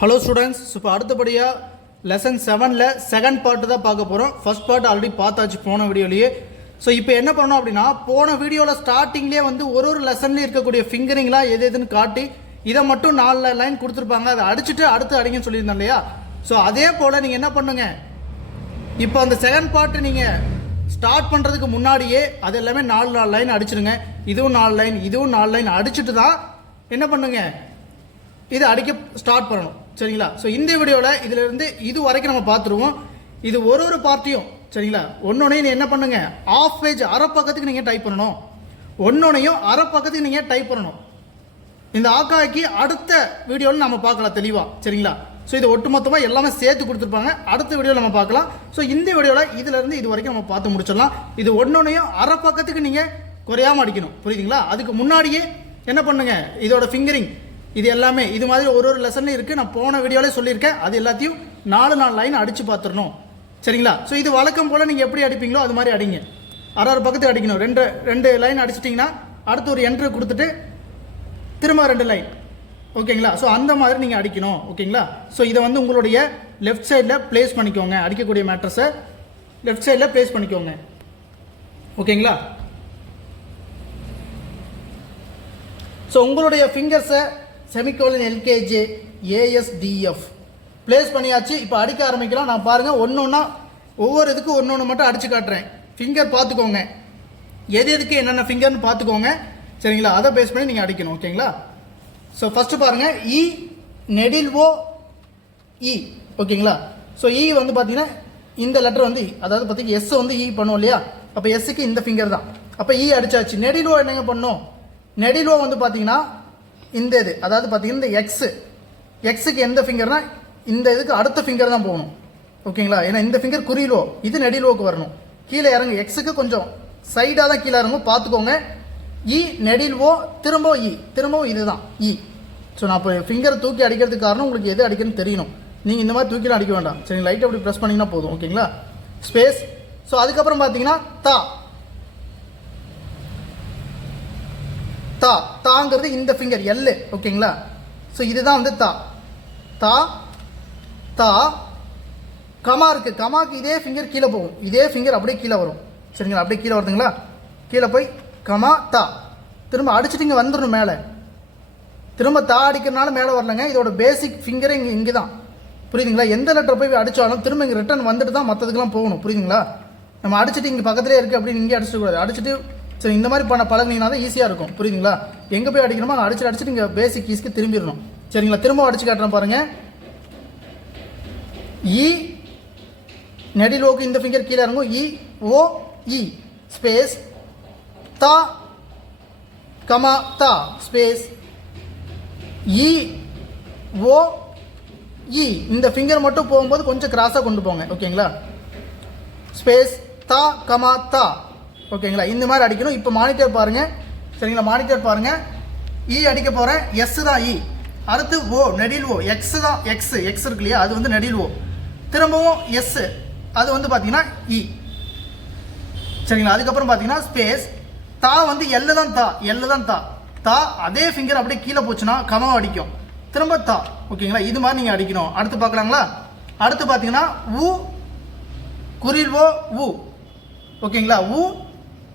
Hello students, இப்போ அடுத்தபடியாக lesson 7ல் second part தான் பார்க்க போகிறோம். ஃபர்ஸ்ட் பார்ட் ஆல்ரெடி பார்த்தாச்சு போன வீடியோலேயே. ஸோ இப்போ என்ன பண்ணோம் அப்படின்னா, போன வீடியோவில் ஸ்டார்டிங்லேயே வந்து ஒரு லெசன்லேயும் இருக்கக்கூடிய ஃபிங்கரிங்லாம் எதுன்னு காட்டி இதை மட்டும் 4 லைன் கொடுத்துருப்பாங்க, அதை அடிச்சுட்டு அடுத்து அடிங்கன்னு சொல்லியிருந்தோம் இல்லையா? ஸோ அதே போல் நீங்கள் என்ன பண்ணுங்க, இப்போ அந்த செகண்ட் பார்ட்டு நீங்கள் ஸ்டார்ட் பண்ணுறதுக்கு முன்னாடியே அது எல்லாமே 4 லைன் அடிச்சிடுங்க. இதுவும் 4 லைன், இதுவும் 4 லைன் அடிச்சுட்டு தான் என்ன பண்ணுங்க, இது அடிக்க ஸ்டார்ட் பண்ணணும். சரிங்களா? ஸோ இந்த வீடியோவில் இதிலிருந்து இது வரைக்கும் நம்ம பார்த்துருவோம். இது ஒரு பார்ட்டியும் சரிங்களா, ஒன்னொன்னையும் என்ன பண்ணுங்க, ஆஃப் பேஜ் அரை பக்கத்துக்கு நீங்கள் டைப் பண்ணணும். ஒன்னொன்னையும் அரை பக்கத்துக்கு நீங்கள் டைப் பண்ணணும். இந்த ஆக்காய்க்கு அடுத்த வீடியோவில் நம்ம பார்க்கலாம் தெளிவாக. சரிங்களா? ஸோ இது ஒட்டுமொத்தமாக எல்லாமே சேர்த்து கொடுத்துருப்பாங்க, அடுத்த வீடியோவில் நம்ம பார்க்கலாம். ஸோ இந்த வீடியோவில் இதிலிருந்து இது வரைக்கும் நம்ம பார்த்து முடிச்சிடலாம். இது ஒன்னொன்னையும் அரை பக்கத்துக்கு நீங்கள் குறையாமல் அடிக்கணும். புரியுதுங்களா? அதுக்கு முன்னாடியே என்ன பண்ணுங்க, இதோட ஃபிங்கரிங் இது எல்லாமே இது மாதிரி ஒரு லெசன்ல இருக்குது. நான் போன வீடியோவில் சொல்லியிருக்கேன். அது எல்லாத்தையும் 4 லைன் அடித்து பார்த்துடணும். சரிங்களா? ஸோ இது வழக்கம் போல் நீங்கள் எப்படி அடிப்பீங்களோ அது மாதிரி அடிங்க. அரை பக்கத்துக்கு அடிக்கணும். ரெண்டு லைன் அடிச்சிட்டிங்கன்னா அடுத்து ஒரு என்ட்ரு கொடுத்துட்டு திரும்ப 2 லைன். ஓகேங்களா? ஸோ அந்த மாதிரி நீங்கள் அடிக்கணும். ஓகேங்களா? ஸோ இதை வந்து உங்களுடைய லெஃப்ட் சைடில் ப்ளேஸ் பண்ணிக்கோங்க. அடிக்கக்கூடிய மேட்ரஸை லெஃப்ட் சைடில் ப்ளேஸ் பண்ணிக்கோங்க. ஓகேங்களா? ஸோ உங்களுடைய ஃபிங்கர்ஸை செமிகோலன் எல்கேஜே ஏஎஸ்டிஎஃப் ப்ளேஸ் பண்ணியாச்சு. இப்போ அடிக்க ஆரம்பிக்கலாம். நான் பாருங்கள், ஒன்று ஒவ்வொரு இதுக்கும் ஒன்று மட்டும் அடித்து காட்டுறேன். ஃபிங்கர் பார்த்துக்கோங்க, எதுக்கு என்னென்ன ஃபிங்கர்னு பார்த்துக்கோங்க. சரிங்களா? அதை பேஸ் பண்ணி நீங்கள் அடிக்கணும். ஓகேங்களா? ஸோ ஃபஸ்ட்டு பாருங்கள், இ நெடில் ஓ இ. ஓகேங்களா? ஸோ இ வந்து பார்த்தீங்கன்னா இந்த லெட்டர் வந்து அதாவது பார்த்தீங்கன்னா எஸ் வந்து இ பண்ணுவோம் இல்லையா? அப்போ எஸ்ஸுக்கு இந்த ஃபிங்கர் தான். அப்போ இ அடிச்சாச்சு. நெடில் ஓ என்னங்க பண்ணும், நெடில் ஓ வந்து பார்த்தீங்கன்னா இந்த இது அதாவது பார்த்தீங்கன்னா இந்த எக்ஸுக்கு எந்த ஃபிங்கர்னா இந்த இதுக்கு அடுத்த ஃபிங்கர் தான் போகணும். ஓகேங்களா? ஏன்னா இந்த ஃபிங்கர் குறிலோ, இது நெடிலோக்கு வரணும். கீழே இறங்கு, எக்ஸுக்கு கொஞ்சம் சைடாக தான் கீழே இறங்கும், பார்த்துக்கோங்க. இ நெடில் ஓ திரும்பவும் இ, திரும்பவும் இதுதான் இ. ஸோ நான் இப்போ ஃபிங்கரை தூக்கி அடிக்கிறதுக்கு காரணம் உங்களுக்கு எது அடிக்கணும்னு தெரியணும். நீங்கள் இந்த மாதிரி தூக்கிலாம் அடிக்க வேண்டாம். சரி, லைட்டை அப்படி ப்ரெஸ் பண்ணிங்கன்னா போதும். ஓகேங்களா? ஸ்பேஸ். ஸோ அதுக்கப்புறம் பார்த்தீங்கன்னா தாங்கிறது இந்த ஃபிங்கர் எல். ஓகேங்களா? ஸோ இதுதான் வந்து தா கமா இருக்கு. கமாக்கு இதே ஃபிங்கர் கீழே போகும், இதே ஃபிங்கர் அப்படியே கீழே வரும். சரிங்களா? அப்படியே கீழே வருதுங்களா? கீழே போய் கமா திரும்ப அடிச்சுட்டு இங்கே வந்துடணும் மேலே. திரும்ப அடிக்கிறனால மேலே வரலங்க. இதோட பேசிக் ஃபிங்கர் இங்கே தான். புரியுதுங்களா? எந்த லெட்டர் போய் அடித்தாலும் திரும்ப இங்கே ரிட்டர்ன் வந்துட்டு தான் மற்றதுக்கெல்லாம் போகணும். புரியுதுங்களா? நம்ம அடிச்சுட்டு இங்கே பக்கத்துலேயே இருக்குது அப்படின்னு இங்கே அடிச்சுட்டு கூடாது. அடிச்சுட்டு சரி இந்த மாதிரி பண்ண பழகினீங்கன்னா தான் ஈஸியாக இருக்கும். புரியுதுங்களா? எங்கே போய் அடிக்கணுமோ அடிச்சுட்டு இங்கே பேசிக் கீஸ்க்கு திரும்பிடணும். சரிங்களா? திரும்ப அடிச்சு காட்டுறேன் பாருங்கள். இ நெடில் ஓக்கு இந்த ஃபிங்கர் கீழே இறங்கும். இ ஓ இ ஸ்பேஸ் தா கமா தா ஸ்பேஸ் இ ஓ இ. இந்த ஃபிங்கர் மட்டும் போகும்போது கொஞ்சம் கிராஸாக கொண்டு போங்க. ஓகேங்களா? ஸ்பேஸ் தா கமா தா. ஓகேங்களா? இந்த மாதிரி அடிக்கணும். இப்போ மானிட்டர் பாருங்கள். சரிங்களா? மானிட்டர் பாருங்கள். இ அடிக்க போகிறேன், எஸ் தான் இ. அடுத்து ஓ நெடில் ஓ, எக்ஸ் தான் எக்ஸ் இருக்கு இல்லையா, அது வந்து நெடில் ஓ. திரும்பவும் எஸ், அது வந்து பார்த்தீங்கன்னா இ. சரிங்களா? அதுக்கப்புறம் பார்த்தீங்கன்னா ஸ்பேஸ் தா வந்து எல்லு தான் தா அதே ஃபிங்கர் அப்படியே கீழே போச்சுன்னா கமா அடிக்கும். திரும்ப தா. ஓகேங்களா? இது மாதிரி நீங்கள் அடிக்கணும். அடுத்து பார்க்கலாங்களா? அடுத்து பார்த்தீங்கன்னா ஊ குறில் ஓ ஊ. ஓகேங்களா? ஊ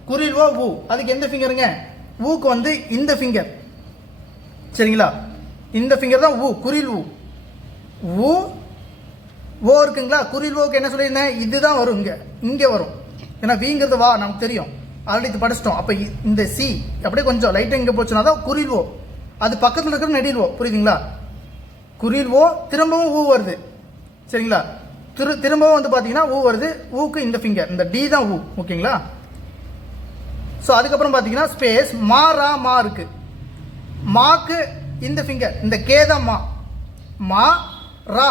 குறில் ஓ ஊ. அதுக்கு எந்த ஃபிங்கருங்க, ஊக்கு வந்து இந்த ஃபிங்கர். சரிங்களா? இந்த ஃபிங்கர் தான் ஊ, குறில் ஊ. ஊ ஓ இருக்குங்களா? குறில் ஓக்கு என்ன சொல்லியிருந்தேன், இதுதான் வரும், இங்கே வரும். ஏன்னா வீங்கிறது வா நமக்கு தெரியும், ஆல்ரெடி இது படிச்சிட்டோம். அப்போ இந்த சி அப்படியே கொஞ்சம் லைட்டாக இங்கே போச்சுன்னா தான் குறில் ஓ. அது பக்கத்தில் இருக்கிற நெடில் ஓ. புரியுதுங்களா? குறில் ஓ திரும்பவும் ஊ வருது. சரிங்களா? திரும்பவும் வந்து பார்த்தீங்கன்னா ஊ வருது. ஊக்கு இந்த ஃபிங்கர் இந்த டி தான் ஊ. ஓகேங்களா? ஸோ அதுக்கப்புறம் பார்த்தீங்கன்னா ஸ்பேஸ் மா இருக்கு. மாக்கு இந்த ஃபிங்கர் இந்த கே தான் மா ரா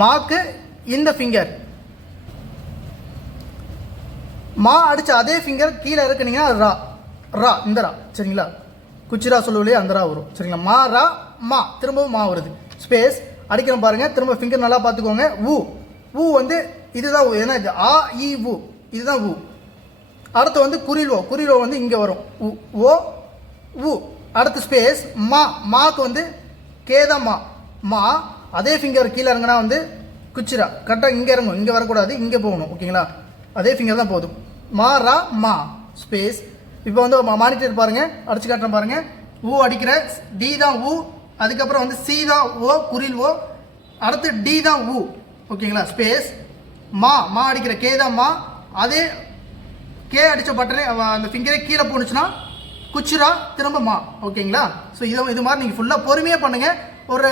மாக்கு இந்த ஃபிங்கர் மா அடிச்ச அதே ஃபிங்கர் கீழே இருக்குனீங்கன்னா ரா இந்த ரா. சரிங்களா? குச்சிரா சொல்லுவிலே அந்த ரா வரும். சரிங்களா? மா ரா மா திரும்பவும் மா வருது. ஸ்பேஸ் அடிக்கிறோம் பாருங்க. திரும்ப ஃபிங்கர் நல்லா பார்த்துக்கோங்க. ஊ வந்து இதுதான் ஏன்னா இது ஆ இ ஊ, இதுதான் ஊ. அடுத்து வந்து குறிலோ வந்து இங்கே வரும். ஓ ஊ அடுத்து ஸ்பேஸ் மா, மாக்கு வந்து கே தான் மா, அதே ஃபிங்கர் கீழே இறங்கினா வந்து குச்சிரா, கரெக்டாக இங்கே இறங்கும், இங்கே வரக்கூடாது, இங்கே போகணும். ஓகேங்களா, அதே ஃபிங்கர் தான் போதும். மா ரா மா ஸ்பேஸ். இப்போ வந்து மானிட்டர் பாருங்கள், அடிச்சு காட்டுறேன் பாருங்கள். ஊ அடிக்கிற டி தான் ஊ, அதுக்கப்புறம் வந்து சி தான் ஓ, குறில் ஓ, அடுத்து டி தான் ஊ. ஓகேங்களா, ஸ்பேஸ் மா அடிக்கிற கே தான் மா, அதே கே அடித்த பட்டனே அந்த ஃபிங்கரே கீழே போணுச்சுன்னா குச்சிரா, திரும்ப மா. ஓகேங்களா, ஸோ இது மாதிரி நீங்கள் ஃபுல்லாக பொறுமையாக பண்ணுங்கள். ஒரு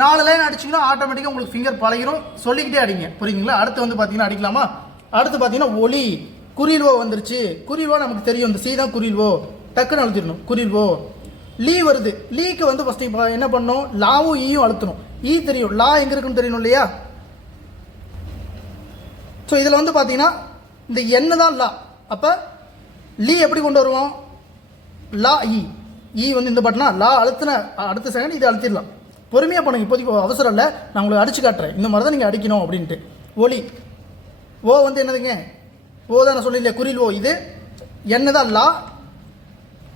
4 லைன் அடிச்சிங்கன்னா ஆட்டோமேட்டிக்காக உங்களுக்கு ஃபிங்கர் பழகிரும். சொல்லிக்கிட்டே அடிங்க, புரியுதுங்களா. அடுத்து வந்து பார்த்தீங்கன்னா அடிக்கலாமா. அடுத்து பார்த்தீங்கன்னா ஒலி, குறில்வோ வந்துருச்சு. குறில்வோ நமக்கு தெரியும், இந்த சி தான் குறில்வோ, டக்குன்னு அழுத்திடணும். குறில்வோ லீ வருது, லீக்கு வந்து ஃபஸ்ட்டு இப்போ என்ன பண்ணணும், லாவும் ஈயும் அழுத்தணும். ஈ தெரியும், லா எங்கே இருக்குன்னு தெரியணும் இல்லையா. ஸோ இதில் வந்து பார்த்தீங்கன்னா இந்த எண்ணு தான் லா, அப்போ லீ எப்படி கொண்டு வருவோம், லா ஈ வந்து இந்த பட்டனா லா அழுத்தின அடுத்த செகண்ட் இதை அழுத்திடலாம். பொறுமையாக பண்ணுங்க, இப்போதைக்கு அவசரம் இல்லை, நான் உங்களுக்கு அடிச்சு காட்டுறேன். இந்த மாதிரி தான் நீங்கள் அடிக்கணும் அப்படின்ட்டு. ஒலி ஓ வந்து என்னதுங்க, ஓ தான் நான் சொல்லல, குறில் ஓ. இது என்ன தான் லா,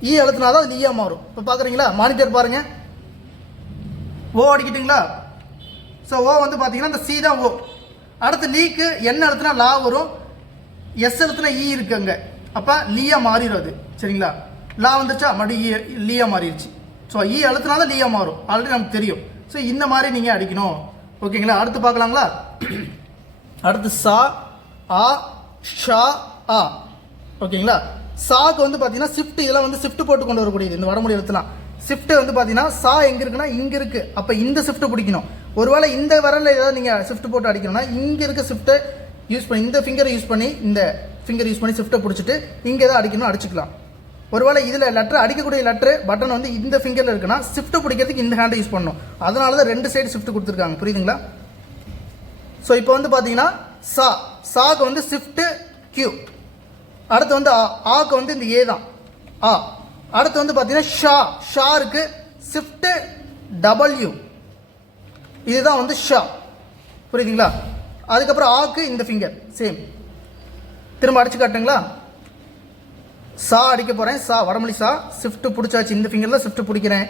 ஈ அழுத்தினா தான் அது ஈயா மாறும். இப்போ பார்க்குறீங்களா, மானிட்டர் பாருங்கள். ஓ அடிக்கிட்டீங்களா. ஸோ ஓ வந்து பார்த்தீங்கன்னா இந்த சி தான் ஓ. அடுத்து லீக்கு என்ன அழுத்தினா லா வரும், எஸ் அழுத்தினா ஈ இருக்கு அங்கே, அப்போ லீயா மாறிடும் அது. சரிங்களா, லா வந்துச்சா மறுபடியும் லீயா மாறிடுச்சு. ஸோ ஈ அழுத்தினா தான் லீயா மாறும், ஆல்ரெடி நமக்கு தெரியும். ஸோ இந்த மாதிரி நீங்கள் அடிக்கணும். ஓகேங்களா, அடுத்து பார்க்கலாங்களா. அடுத்து சா ஆ ஷா ஆ. ஓகேங்களா, சாக்கு வந்து பார்த்தீங்கன்னா ஷிஃப்ட், இதெல்லாம் வந்து ஷிஃப்ட் போட்டு கொண்டு வரக்கூடியது. இந்த வடமொழி எழுத்துலாம் ஷிஃப்ட் வந்து பார்த்தீங்கன்னா சா எங்கே இருக்குன்னா இங்கே இருக்குது, அப்போ இந்த ஷிஃப்ட்டை பிடிக்கணும். ஒருவேளை இந்த வரல ஏதாவது நீங்கள் ஷிஃப்ட் போட்டு அடிக்கணும்னா இங்கே இருக்க ஷிஃப்ட்டை யூஸ் பண்ணி, இந்த ஃபிங்கரை யூஸ் பண்ணி, இந்த ஃபிங்கர் யூஸ் பண்ணி ஷிஃப்ட்டை பிடிச்சிட்டு இங்கே தான் அடிக்கணும், அடிச்சுக்கலாம். ஒருவேளை இதில் லெட்டர் அடிக்கக்கூடிய லெட்டர் பட்டன் வந்து இந்த ஃபிங்கரில் இருக்குன்னா ஷிஃப்ட்டை பிடிக்கிறதுக்கு இந்த ஹேண்டை யூஸ் பண்ணணும். அதனால தான் 2 சைடு ஷிஃப்ட் கொடுத்துருக்காங்க, புரியுதுங்களா. ஸோ இப்போ வந்து பார்த்தீங்கன்னா சாக்கு வந்து ஷிஃப்ட்டு கியூ. அடுத்து வந்து ஆக்கு வந்து இந்த ஏ தான் ஆ. அடுத்து வந்து பார்த்தீங்கன்னா ஷா இருக்கு, ஷிஃப்ட்டு டபிள்யூ, இதுதான் வந்து ஷா, புரியுதுங்களா. அதுக்கப்புறம் ஆக்கு இந்த ஃபிங்கர் சேம். திரும்ப அடிச்சு காட்டுங்களா. சா அடிக்க போகிறேன், சா வடமொழி சா, ஷிஃப்ட் பிடிச்சாச்சு, இந்த ஃபிங்கரில் ஷிஃப்ட் பிடிக்கிறேன்,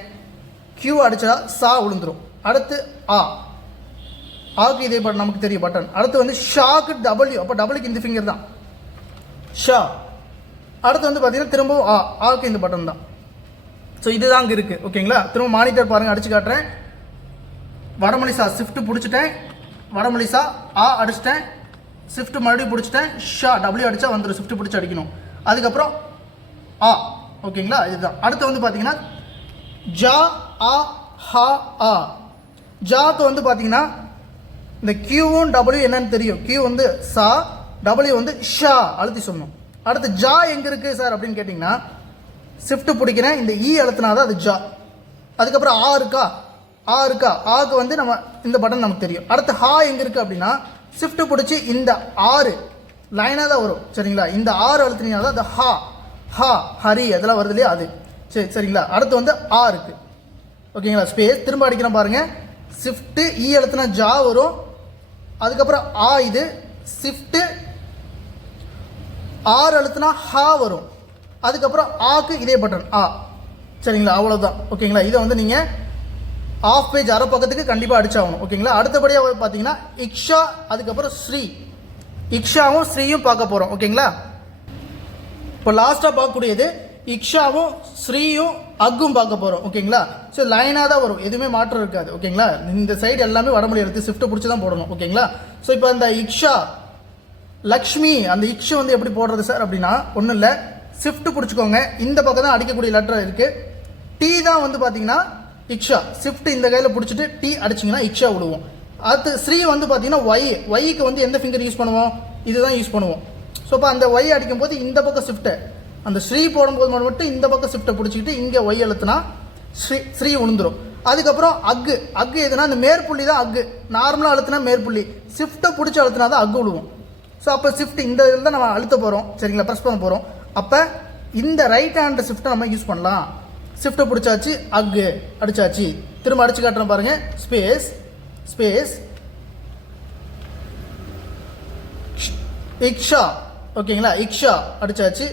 கியூ அடிச்சா சா விழுந்துடும். அடுத்து ஆக்கு இதே பட்டன் நமக்கு தெரியும் பட்டன். அடுத்து வந்து ஷாக்கு டபிள்யூ, அப்போ டபிள்யூக்கு இந்த ஃபிங்கர் தான் ஷா. அடுத்து வந்து பார்த்தீங்கன்னா திரும்பவும் ஆக்கு இந்த பட்டன் தான். ஸோ இதுதான் அங்கே இருக்குது. ஓகேங்களா, திரும்ப மானிட்டர் பாருங்கள், அடிச்சு காட்டுறேன். வடமொழி சா ஷிஃப்ட் பிடிச்சிட்டேன், வடமொழி சா அடிச்சிட்டேன், ஷிஃப்ட் மறுபடியும் பிடிச்சிட்டேன், ஷா டபிள்யூ அடித்தா வந்துடும், ஷிஃப்ட் பிடிச்சி அடிக்கணும். அதுக்கப்புறம் ஓகேங்களா, இதுதான். அடுத்து வந்து பார்த்தீங்கன்னா ஜா ஆ ஹா ஆ. ஜாக்கு வந்து பார்த்தீங்கன்னா இந்த கியூவும் டபிள்யூ என்னன்னு தெரியும். கியூ வந்து சா, டபிள்யூ வந்து ஷா அழுத்தி சொல்லணும். அடுத்து ஜா எங்கே இருக்குது சார் அப்படின்னு கேட்டிங்கன்னா ஷிஃப்ட் பிடிக்கிறேன், இந்த ஈ அழுத்தினாதான் அது ஜா. அதுக்கப்புறம் இருக்கா, ஆக்கு வந்து நம்ம இந்த பட்டன் நமக்கு தெரியும். அடுத்து ஹா எங்கே இருக்குது அப்படின்னா ஷிஃப்ட் பிடிச்சி இந்த 6 லைனாக தான் வரும். சரிங்களா, இந்த 6 அழுத்தினீங்கன்னா தான் அது ஹா ஹரி அதெல்லாம் வருது இல்லையா, அது சரிங்களா. அடுத்து வந்து இருக்குது. ஓகேங்களா, ஸ்பேஸ் திரும்ப அடிக்கிறோம் பாருங்கள். ஷிஃப்ட்டு ஈ அழுத்தினா ஜா வரும், அதுக்கப்புறம் இது ஷிஃப்ட்டு 6 அழுத்தினா ஹா வரும், அதுக்கப்புறம் ஆக்கு இதே பட்டன் சரிங்களா, அவ்வளோதான். ஓகேங்களா, இதை வந்து நீங்கள் ஆஃப் பேஜ் அரை பக்கத்துக்கு கண்டிப்பாக அடிச்சாகணும். ஓகேங்களா, அடுத்தபடியாக பார்த்தீங்கன்னா இக்ஷா, அதுக்கப்புறம் ஸ்ரீ. இக்ஷாவும் ஸ்ரீயும் பார்க்க போகிறோம். ஓகேங்களா, இப்போ லாஸ்ட்டாக பார்க்கக்கூடியது இக்ஷாவும் ஸ்ரீயும் அக்கும் பார்க்க போகிறோம். ஓகேங்களா, ஸோ லைனாக தான் வரும், எதுவுமே மாற்றம் இருக்காது. ஓகேங்களா, இந்த சைடு எல்லாமே வடமொழி எடுத்து ஷிஃப்ட்டை பிடிச்சி தான் போடணும். ஓகேங்களா, ஸோ இப்போ அந்த இக்ஷா லக்ஷ்மி, அந்த இக்ஷு வந்து எப்படி போடுறது சார் அப்படின்னா ஒன்றும் இல்லை, ஷிஃப்ட் பிடிச்சிக்கோங்க, இந்த பக்கம் தான் அடிக்கக்கூடிய லெட்டர் இருக்குது. டி தான் வந்து பார்த்தீங்கன்னா இக்ஷா, ஷிஃப்ட் இந்த கையில் பிடிச்சிட்டு டி அடிச்சிங்கன்னா இக்ஷா விடுவோம். அடுத்து ஸ்ரீ வந்து பார்த்தீங்கன்னா ஒய்க்கு வந்து எந்த ஃபிங்கர் யூஸ் பண்ணுவோம், இதுதான் யூஸ் பண்ணுவோம். ஸோ இப்போ அந்த ஒய் அடிக்கும் போது இந்த பக்கம் ஷிஃப்ட்டை, அந்த ஸ்ரீ போடும்போது மட்டும் இந்த பக்கம் ஷிஃப்ட்டை பிடிச்சிக்கிட்டு இங்கே ஒய் எழுத்துனா ஸ்ரீ விழுந்துடும். அதுக்கப்புறம் அக்கு எதுனா அந்த மேற்புள்ளி தான் அக்கு, நார்மலாக அழுத்தினா மேற்புள்ளி, ஷிஃப்ட்டை பிடிச்சி அழுத்தினா தான் அக்கு விழுவும். ஸோ அப்போ ஷிஃப்ட் இந்த இதில் தான் நம்ம அழுத்த போகிறோம். சரிங்களா, ப்ரெஸ் பண்ண போகிறோம். அப்போ இந்த ரைட் ஹேண்ட் ஷிஃப்ட்டை நம்ம யூஸ் பண்ணலாம். ஷிஃப்ட்டை பிடிச்சாச்சு, அக்கு அடிச்சாச்சு, திரும்ப அடிச்சு காட்டுறோம் பாருங்கள். ஸ்பேஸ் இக்ஷா. ஓகேங்களா, இக்ஷா அடிச்சாச்சு,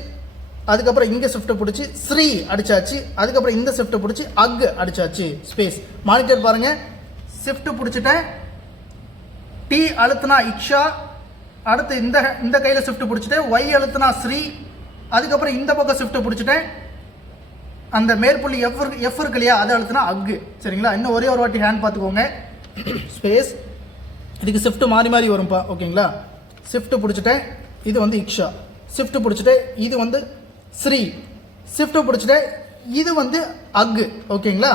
அதுக்கப்புறம் இங்கே ஷிஃப்ட்டை பிடிச்சி ஸ்ரீ அடிச்சாச்சு. அதுக்கப்புறம் இந்த ஷிஃப்ட்டை பிடிச்சி அக் அடிச்சாச்சு. ஸ்பேஸ் மானிட்டர் பாருங்கள். ஷிஃப்ட்டு பிடிச்சிட்டேன், டி அழுத்துனா இக்ஷா, அடுத்து இந்த கையில் ஷிஃப்ட் பிடிச்சிட்டேன், ஒய் அழுத்துனா ஸ்ரீ, அதுக்கப்புறம் இந்த பக்கம் ஷிஃப்ட்டை பிடிச்சிட்டேன், அந்த மேற்புள்ளி எஃப் இருக்கு இல்லையா, அதை அழுத்துனா அக்கு. சரிங்களா? இன்னும் ஒரே ஒரு வாட்டி ஹேண்ட் பார்த்துக்கோங்க. ஸ்பேஸ் இதுக்கு ஷிஃப்ட் மாறி மாறி வரும்ப்பா. ஓகேங்களா? ஷிஃப்ட் பிடிச்சிட்டேன், இது வந்து இக்ஷா. ஷிஃப்ட் பிடிச்சிட்டேன், இது வந்து ஸ்ரீ. ஷிஃப்ட் பிடிச்சிட்டேன், இது வந்து அக்கு. ஓகேங்களா?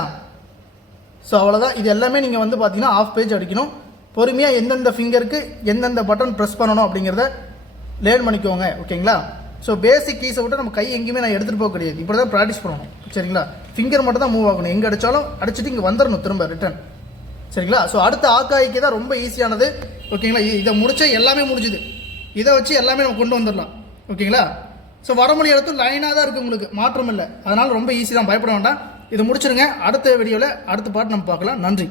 ஸோ அவ்வளோதான். இது எல்லாமே நீங்கள் வந்து பார்த்தீங்கன்னா ஆஃப் பேஜ் அடிக்கணும். பொறுமையாக எந்தெந்த ஃபிங்கருக்கு எந்தெந்த பட்டன் ப்ரெஸ் பண்ணணும் அப்படிங்கிறத லேர்ன் பண்ணிக்கோங்க. ஓகேங்களா? ஸோ பேசிக் கீஸை விட்டு நம்ம கை எங்கேயுமே நான் எடுத்துகிட்டு போக கிடையாது. இப்படி தான் ப்ராக்டிஸ் பண்ணணும். சரிங்களா? ஃபிங்கர் மட்டும் தான் மூவ் ஆகணும். எங்கே அடித்தாலும் அடிச்சுட்டு இங்கே வந்துடணும் திரும்ப ரிட்டன். சரிங்களா? ஸோ அடுத்த ஆக்காய்க்கு தான் ரொம்ப ஈஸியானது. ஓகேங்களா? இதை முடிச்சா எல்லாமே முடிஞ்சுது. இதை வச்சு எல்லாமே நம்ம கொண்டு வந்துடலாம். ஓகேங்களா? ஸோ வடமொழி எழுத்து லைனாக தான் இருக்குது, உங்களுக்கு மாற்றம் இல்லை. அதனால் ரொம்ப ஈஸி தான், பயப்பட வேண்டாம். இதை முடிச்சிருங்க. அடுத்த வீடியோவில் அடுத்த பாட்டு நம்ம பார்க்கலாம். நன்றி.